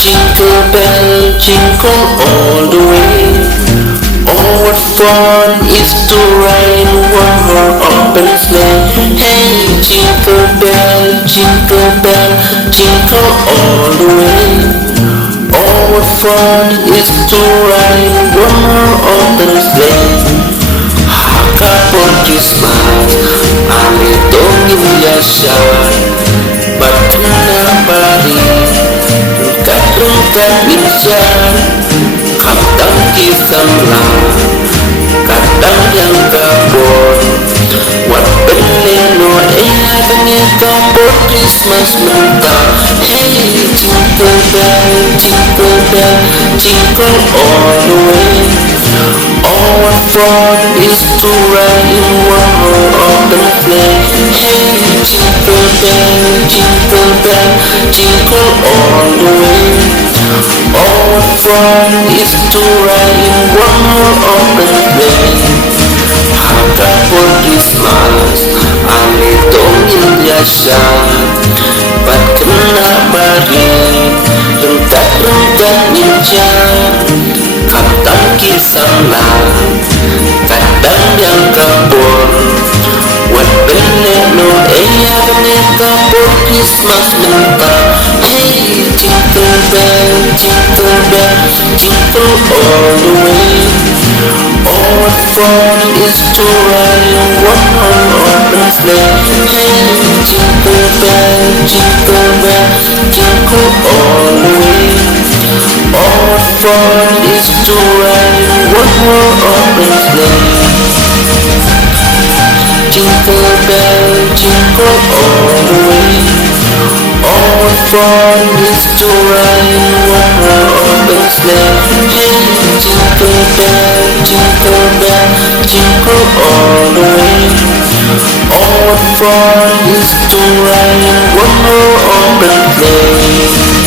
Jingle bell, jingle all the way. Oh, what fun is to ride in one more open sleigh. Hey, jingle bell, jingle bell, jingle all the way. Oh, what fun is to ride in one more open sleigh. Kapon Christmas, ami dongin yasan, batuna bari, rungkat insan, kadang kisamlah, kadang yang kapon, wat beneno bengi kapon Christmas mentah. Hey, jingle bell, jingle bell, jingle all the way. Oh, what fun is to ride in one more open sleigh. Hey, jingle bell, jingle bell, jingle all the way. Oh, what fun is to ride in one more open sleigh. Kapon Christmas, ami dongin yasan, bat kena bari, rungkat injan. Kadang kisamlah, kadang yang kabur, wat beneno bengi kapon Christmas mentah. Hey, jingle bell, jingle bell, jingle all the way. Oh, what fun is to ride in one more open sleigh. Hey, jingle bell, jingle bell, jingle all the way. Oh, what fun is to ride in one more open sleigh. Jingle bell, jingle all the way. Oh, what fun is to ride in one more open sleigh. Hey, jingle bell, jingle bell, jingle all the way. Oh, what fun is to ride in one more open sleigh.